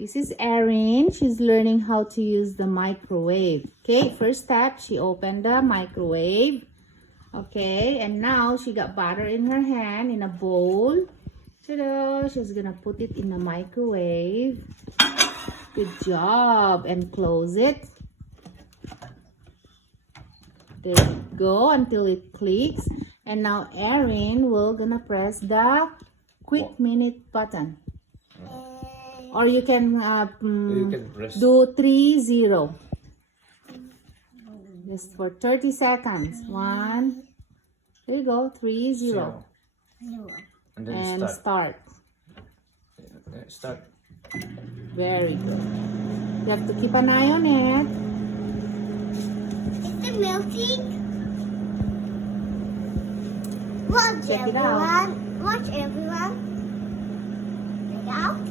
This is Erin. She's learning how to use the microwave. Okay, first step, she opened the microwave. Okay, and now she got butter in her hand in a bowl. Ta-da! She's gonna put it in the microwave. Good job. And close it. There you go until it clicks. And now Erin will gonna press the quick minute button. Or you can, do 3-0. Just for 30 seconds. 1. There you go. 3-0. And then And start. Start. Very good. You have to keep an eye on it. Is it melting? Watch Check it everyone. out. Watch everyone. Check out.